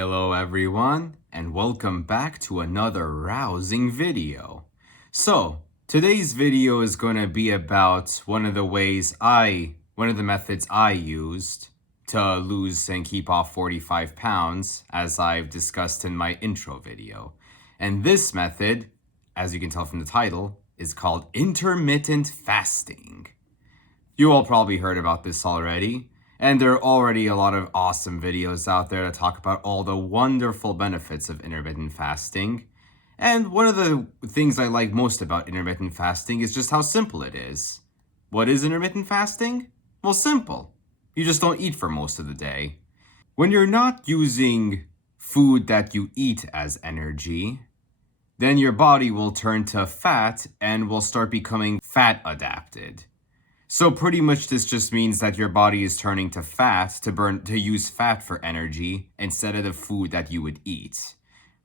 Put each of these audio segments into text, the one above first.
Hello everyone, and welcome back to another rousing video. So, today's video is going to be about one of the methods I used to lose and keep off 45 pounds, as I've discussed in my intro video. And this method, as you can tell from the title, is called intermittent fasting. You all probably heard about this already. And there are already a lot of awesome videos out there that talk about all the wonderful benefits of intermittent fasting. And one of the things I like most about intermittent fasting is just how simple it is. What is intermittent fasting? Well, simple. You just don't eat for most of the day. When you're not using food that you eat as energy, then your body will turn to fat and will start becoming fat adapted. So pretty much this just means that your body is turning to fat to use fat for energy instead of the food that you would eat.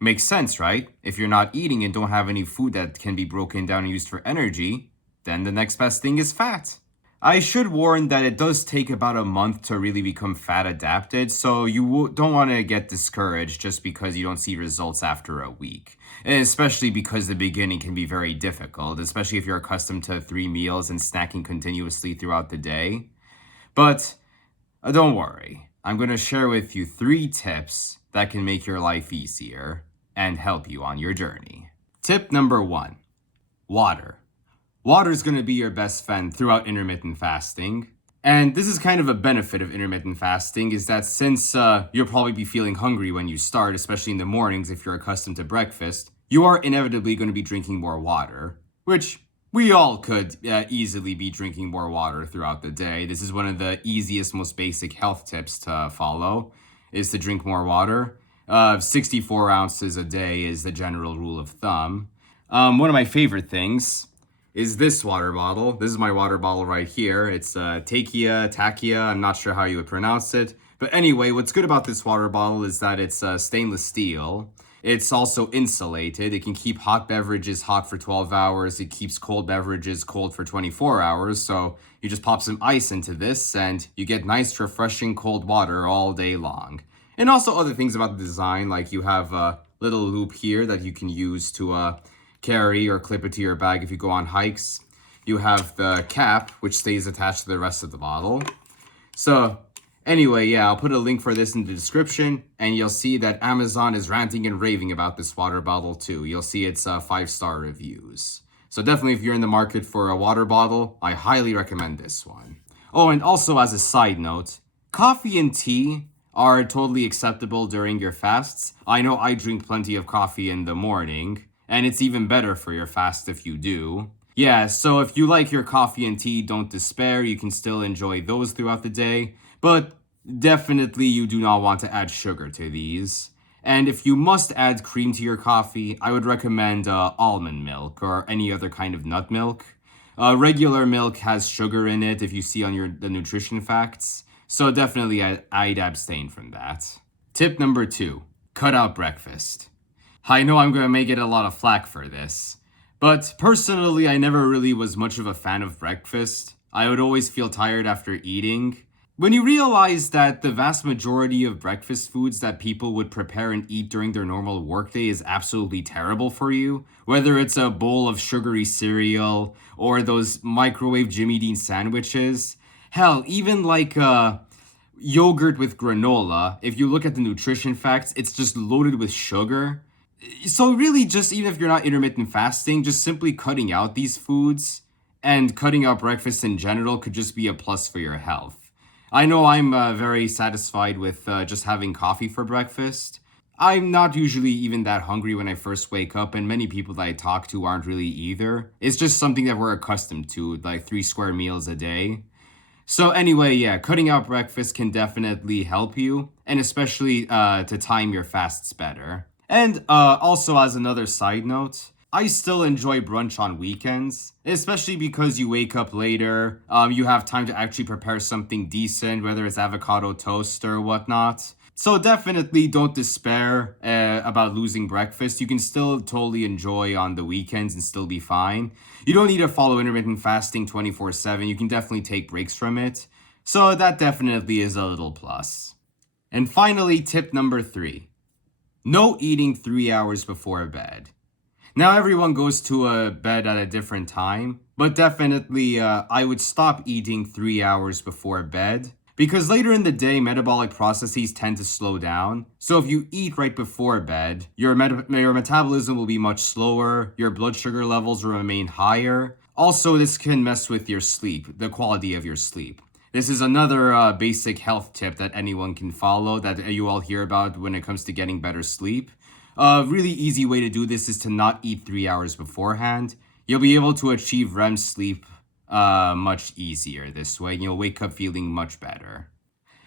Makes sense, right? If you're not eating and don't have any food that can be broken down and used for energy, then the next best thing is fat. I should warn that it does take about a month to really become fat adapted, so you don't want to get discouraged just because you don't see results after a week. And especially because the beginning can be very difficult, especially if you're accustomed to 3 meals and snacking continuously throughout the day. But don't worry, I'm going to share with you 3 tips that can make your life easier and help you on your journey. Tip number 1, water. Water is going to be your best friend throughout intermittent fasting. And this is kind of a benefit of intermittent fasting, is that since you'll probably be feeling hungry when you start, especially in the mornings if you're accustomed to breakfast, you are inevitably going to be drinking more water, which we all could easily be drinking more water throughout the day. This is one of the easiest, most basic health tips to follow, is to drink more water. 64 ounces a day is the general rule of thumb. One of my favorite things is this water bottle. This is my water bottle right here. It's Takia. I'm not sure how you would pronounce it. But anyway, what's good about this water bottle is that it's stainless steel. It's also insulated. It can keep hot beverages hot for 12 hours. It keeps cold beverages cold for 24 hours. So you just pop some ice into this and you get nice, refreshing cold water all day long. And also other things about the design, like you have a little loop here that you can use to carry or clip it to your bag if you go on hikes. You have the cap, which stays attached to the rest of the bottle. So anyway, yeah, I'll put a link for this in the description, and you'll see that Amazon is ranting and raving about this water bottle too. You'll see its 5-star reviews. So definitely, if you're in the market for a water bottle, I highly recommend this one. Oh, and also as a side note, coffee and tea are totally acceptable during your fasts. I know I drink plenty of coffee in the morning, and it's even better for your fast if you do. Yeah, so if you like your coffee and tea, don't despair. You can still enjoy those throughout the day. But definitely you do not want to add sugar to these. And if you must add cream to your coffee, I would recommend almond milk or any other kind of nut milk. Regular milk has sugar in it if you see on the nutrition facts. So definitely I'd abstain from that. Tip number 2, cut out breakfast. I know I'm going to get a lot of flack for this, but personally, I never really was much of a fan of breakfast. I would always feel tired after eating. When you realize that the vast majority of breakfast foods that people would prepare and eat during their normal workday is absolutely terrible for you, whether it's a bowl of sugary cereal or those microwave Jimmy Dean sandwiches, hell, even like yogurt with granola, if you look at the nutrition facts, it's just loaded with sugar. So really, just even if you're not intermittent fasting, just simply cutting out these foods and cutting out breakfast in general could just be a plus for your health. I know I'm very satisfied with just having coffee for breakfast. I'm not usually even that hungry when I first wake up, and many people that I talk to aren't really either. It's just something that we're accustomed to, like 3 square meals a day. So anyway, yeah, cutting out breakfast can definitely help you, and especially to time your fasts better. And also as another side note, I still enjoy brunch on weekends, especially because you wake up later, you have time to actually prepare something decent, whether it's avocado toast or whatnot. So definitely don't despair about losing breakfast. You can still totally enjoy on the weekends and still be fine. You don't need to follow intermittent fasting 24/7. You can definitely take breaks from it. So that definitely is a little plus. And finally, tip number 3. No eating 3 hours before bed. Now, everyone goes to a bed at a different time, but definitely I would stop eating 3 hours before bed because later in the day, metabolic processes tend to slow down. So, if you eat right before bed, your metabolism will be much slower, your blood sugar levels will remain higher. Also, this can mess with your sleep, the quality of your sleep. This is another basic health tip that anyone can follow that you all hear about when it comes to getting better sleep. A really easy way to do this is to not eat 3 hours beforehand. You'll be able to achieve REM sleep much easier this way, and you'll wake up feeling much better.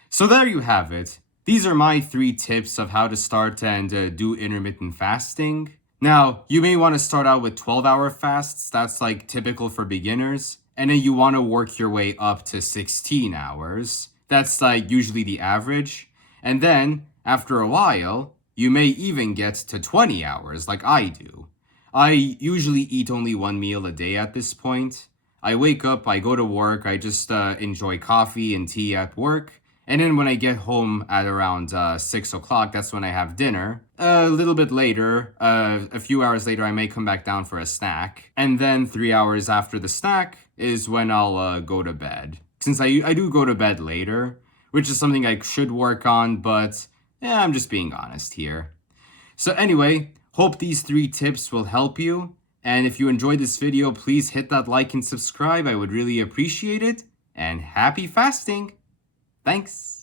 So there you have it. These are my 3 tips of how to start and do intermittent fasting. Now, you may want to start out with 12-hour fasts. That's like typical for beginners. And then you want to work your way up to 16 hours. That's like usually the average. And then, after a while, you may even get to 20 hours like I do. I usually eat only one meal a day at this point. I wake up, I go to work, I just enjoy coffee and tea at work. And then when I get home at around 6 o'clock, that's when I have dinner. A little bit later, a few hours later, I may come back down for a snack. And then 3 hours after the snack is when I'll go to bed. Since I do go to bed later, which is something I should work on, but yeah, I'm just being honest here. So anyway, hope these 3 tips will help you. And if you enjoyed this video, please hit that like and subscribe. I would really appreciate it. And happy fasting! Thanks!